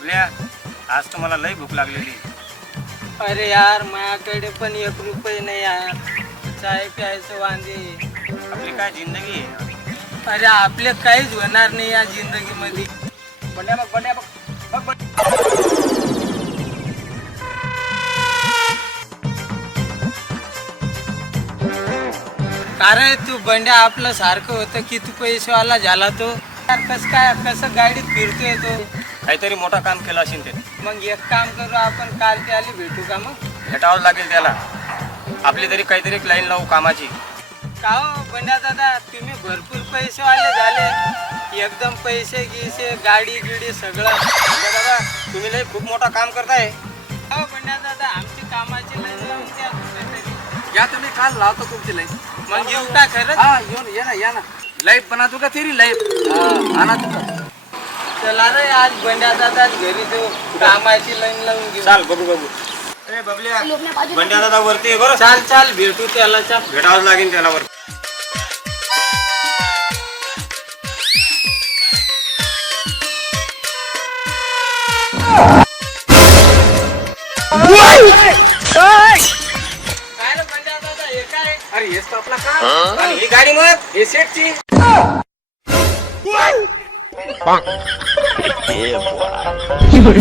बबल्या आज तर मला लई भूक लागलेली. अरे यार माझ्याकडे पण एक रुपये नाही यार. चाय प्यायचं वांदे आपली काय जिंदगी आहे? अरे आपले काहीच होणार नाही या जिंदगीमध्ये. बंड्या बघ बंड्या बघ बघ. कारण तू बंड्या आपलं सारखं होतं की तू पैसेवाला झाला तो. यार कसं काय कसं गाडीत फिरतोय तो? काहीतरी मोठा काम केलं असेल ते. मग एक काम करू आपण काल त्याला भेटू का मग? भेटावं लागेल त्याला. आपली तरी काहीतरी एक लाईन लावू कामाची. का हो बंड्या दादा तुम्ही भरपूर पैसेवाले झाले. एकदम पैसे गिसे गाडी गिडी सगळं. बंड्या दादा तुम्ही लई खूप मोठा काम करताय. हो बंड्या दादा आमची कामाची लाईन लावून द्या. कुठेतरी या तुम्ही काल लावतो तुमची लाईफ मग येऊ का खरंच हा येऊन या ना या ना. लाईफ बना तू का तेरी लाईफ? आणा तुका चला रे आज बंड्या दादा घरी देऊ कामाची लाईन लावून घेऊ चाल बघू बघू. ए बबल्या. बंड्या दादा वरती आहे बरं? चाल चाल भेटू त्याला चाल. भेटावं लागेल त्याला वर काय रे बंड्या दादा हे काय? अरे हेच तर आपला काम आणि ही गाडी मग हे सेटची 别管